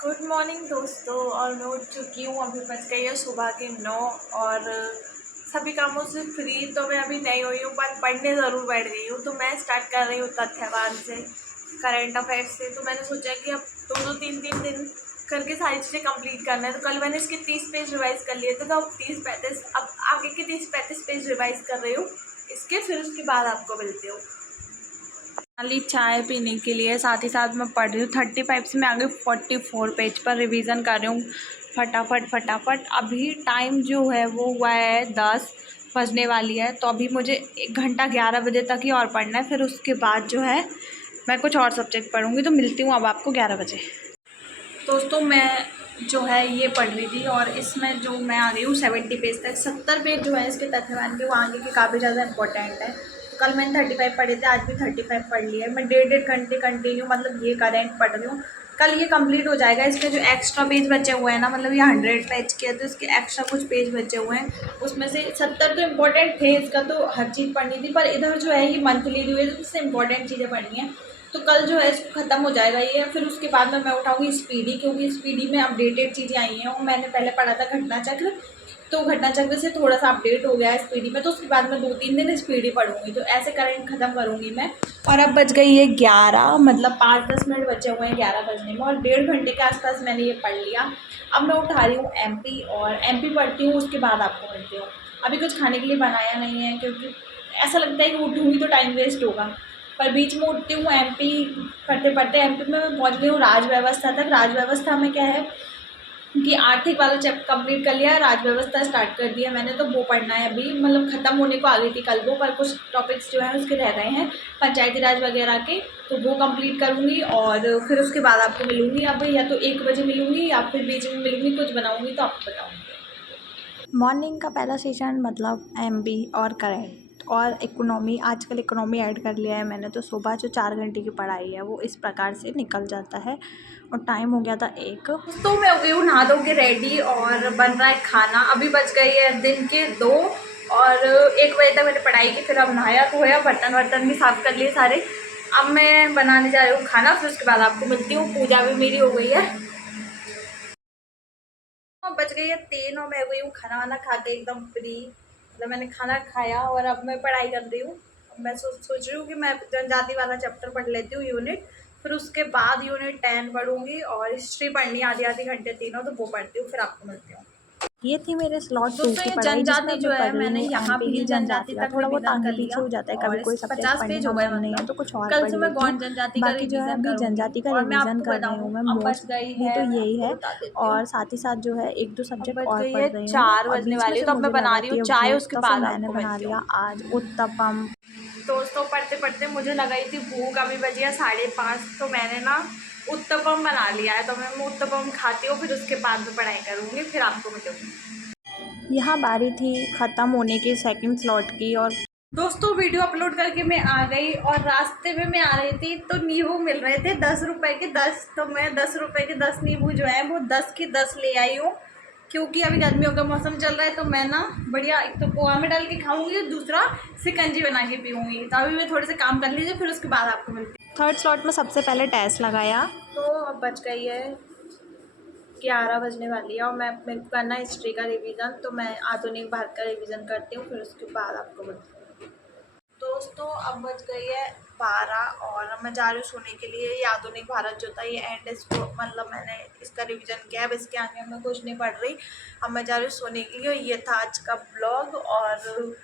Good morning दोस्तों। और मैं उठ चुकी हूँ, अभी बज गई है सुबह के 9 और सभी कामों से फ्री तो मैं अभी नहीं हुई हूँ, पर पढ़ने ज़रूर बैठ गई हूँ। तो मैं स्टार्ट कर रही हूँ तथ्यवान से, करंट अफेयर्स से। तो मैंने सोचा कि अब दो तीन तीन दिन करके सारी चीज़ें कंप्लीट करना है। तो कल मैंने इसके 30 पेज रिवाइज़ कर लिए थे, तो अब 30-35 अब आगे के 30-35 पेज रिवाइज़ कर रही हूँ इसके, फिर उसके बाद आपको मिलती हूँ खाली चाय पीने के लिए। साथ ही साथ मैं पढ़ रही हूँ 35 से मैं आगे 44 पेज पर रिवीजन कर रही हूँ फटाफट फटाफट। अभी टाइम जो है वो हुआ है 10 बजने वाली है, तो अभी मुझे 1 घंटा 11 बजे तक ही और पढ़ना है। फिर उसके बाद जो है मैं कुछ और सब्जेक्ट पढ़ूँगी। तो मिलती हूँ अब आपको 11 बजे। दोस्तों मैं जो है ये पढ़ रही थी और इसमें जो मैं आ गई हूँ 70 पेज तक। 70 पेज जो है इसके तथ्यवान के वो आगे के काफ़ी ज़्यादा इंपॉर्टेंट है। तो कल मैंने 35 पढ़े थे, आज भी 35 पढ़ लिए। मैं 1.5 घंटे कंटिन्यू मतलब ये करेंट पढ़ रही हूँ। कल ये कंप्लीट हो जाएगा। इसके जो एक्स्ट्रा पेज बचे हुए हैं ना, मतलब ये 100 पेज के, तो इसके एक्स्ट्रा कुछ पेज बचे हुए हैं। उसमें से 70 तो इम्पोर्टेंट थे, इसका तो हर चीज़ पढ़नी थी, पर इधर जो है ये मंथली दी हुई है, तो इससे इम्पोर्टेंट चीज़ें पढ़नी है। तो कल जो है इसको ख़त्म हो जाएगा ये। फिर उसके बाद में मैं उठाऊँगी स्पीडी, क्योंकि स्पीडी में अपडेटेड चीज़ें आई हैं। और मैंने पहले पढ़ा था घटना चक्र, तो घटना चक्र से थोड़ा सा अपडेट हो गया है स्पीडी में। तो उसके बाद मैं 2-3 दिन स्पीडी पढ़ूँगी, तो ऐसे करंट ख़त्म करूँगी मैं। और अब बज गई है 11, मतलब 5-10 मिनट बचे हुए हैं 11 बजने में, और 1.5 घंटे के आसपास मैंने ये पढ़ लिया। अब मैं उठा रही हूँ एमपी, और एमपी पढ़ती हूँ, उसके बाद आपको मिलती हूँ। अभी कुछ खाने के लिए बनाया नहीं है, क्योंकि ऐसा लगता है कि उठूँगी तो टाइम वेस्ट होगा। पर बीच में उठती हूँ एमपी पढ़ते पढ़ते। एमपी में मैं पहुँच गई हूँ राज व्यवस्था तक। राज व्यवस्था में क्या है कि आर्थिक वाला चैप्टर कंप्लीट कर लिया है, राज व्यवस्था स्टार्ट कर दिया मैंने। तो वो पढ़ना है अभी, मतलब ख़त्म होने को आ गई थी कल वो, पर कुछ टॉपिक्स जो हैं उसके रह गए हैं पंचायती राज वगैरह के, तो वो कंप्लीट करूँगी। और फिर उसके बाद आपको मिलूँगी। अब या तो 1 बजे मिलूँगी या फिर बीच में मिलूँगी, कुछ बनाऊँगी तो आपको बताऊँगी। मॉर्निंग का पहला सेशन मतलब एमबी और करंट और इकोनॉमी। आजकल इकोनॉमी ऐड कर लिया है मैंने, तो सुबह जो 4 घंटे की पढ़ाई है वो इस प्रकार से निकल जाता है। और टाइम हो गया था 1। तो मैं हो गई हूँ नहा धो के रेडी, और बन रहा है खाना। अभी बज गई है दिन के 2 और 1 बजे तक मैंने पढ़ाई की। फिर अब नहाया धोया, बर्तन वर्तन भी साफ़ कर लिए सारे। अब मैं बनाने जा रही हूँ खाना, फिर उसके बाद आपको मिलती हूँ। पूजा भी मेरी हो गई है। बज गई है 3 और मैं हो गई हूँ खाना वाना खा के एकदम फ्री। मतलब मैंने खाना खाया और अब मैं पढ़ाई कर रही हूँ। मैं सोच रही हूँ कि मैं जनजाति वाला चैप्टर पढ़ लेती हूँ, यूनिट। फिर उसके बाद यूनिट 10 पढ़ूंगी, और हिस्ट्री पढ़नी आधी आधी घंटे तीनों, तो वो पढ़ती हूँ। फिर आपको मिलती हूँ। ये थी मेरे स्लॉट 2 दोस्तों की ये पढ़ाई, जिसमें जनजाति अब जो मैं है पढ़ रही मैंने हूँ यहाँ एमपी भी की जनजाति जनजाति का। तक थोड़ा बहुत रिवीजन आगे कर पीछे लिया, हो जाता है, कभी और कोई इस सब्जेक्ट 50 पढ़ने पेज का हो गए। मन नहीं है मतलब तो कुछ और कल पढ़ से मैं लेती हूँ। गौंड जनजाति का बाकी जो है रिवीजन अभी करूँगी। जनजाति का और मैं रिवीजन आपको कर रही हूँ बताऊँ, मैं अब बज गई मोस्टली, तो है, मैं यही आपको है। बता देती हूँ, और साथ ही साथ जो है 1-2 अब सब्जेक्ट बज और गई पढ़ है रही हूँ। 4 और बजने बीच में वाली है। से तो अब मैं मुझे बना रही लगाती हूँ है चाय, भूख, उसके तो फिर बाद मैंने आपको बना मिलती हूँ। लिया आज उत्तपम। दोस्तों पढ़ते पढ़ते मुझे लगाई थी भूख, अभी बजी है 5:30, तो मैंने ना उत्तपम बना लिया है। तो मैं उत्तपम खाती हूँ, फिर उसके बाद में पढ़ाई करूँगी। फिर आपको मिलूँगी। यहाँ बारी थी ख़त्म होने की सेकंड स्लॉट की। और दोस्तों वीडियो अपलोड करके मैं आ गई, और रास्ते में मैं आ रही थी तो नींबू मिल रहे थे 10 रुपए के 10। तो मैं 10 रुपए के 10 नींबू जो है वो 10 के 10 ले आई हूँ, क्योंकि अभी गर्मियों का मौसम चल रहा है। तो मैं ना बढ़िया एक तो पोहा में डाल के खाऊंगी, और दूसरा शिकंजी बना के पीऊँगी। तो अभी मैं थोड़े से काम कर लीजिए, फिर उसके बाद आपको मिलती थर्ड स्लॉट में सबसे पहले टेस्ट लगाया। हूँ। तो अब बच गई है 11 बजने वाली है, और मेरे को करना है हिस्ट्री का रिवीजन। तो मैं आधुनिक भारत का रिवीजन करती हूँ, फिर उसके बाद आपको मिलती हूँ। दोस्तों अब बज गई है 12 और मैं जा रही हूँ सोने के लिए। ये आधुनिक भारत जो था ये एंड इसको मतलब मैंने इसका रिवीजन किया है। अब इसके आगे मैं कुछ नहीं पढ़ रही। अब मैं जा रही हूँ सोने के लिए। ये था आज का ब्लॉग, और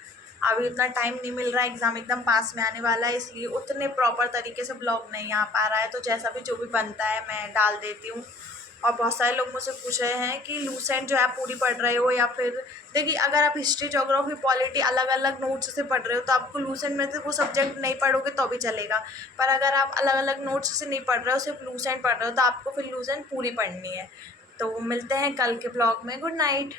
अभी उतना टाइम नहीं मिल रहा है, एग्ज़ाम एकदम पास में आने वाला है, इसलिए उतने प्रॉपर तरीके से ब्लॉग नहीं आ पा रहा है। तो जैसा भी जो भी बनता है मैं डाल देती हूँ। और बहुत सारे लोग मुझसे पूछ रहे हैं कि लूसेंट जो है पूरी पढ़ रहे हो या फिर, देखिए अगर आप हिस्ट्री ज्योग्राफी पॉलिटी अलग अलग नोट्स से पढ़ रहे हो तो आपको लूसेंट में से वो सब्जेक्ट नहीं पढ़ोगे तो भी चलेगा। पर अगर आप अलग अलग नोट्स से नहीं पढ़ रहे हो, सिर्फ लूसेंट पढ़ रहे हो, तो आपको फिर लूसेंट पूरी पढ़नी है। तो मिलते हैं कल के ब्लॉग में। Good night.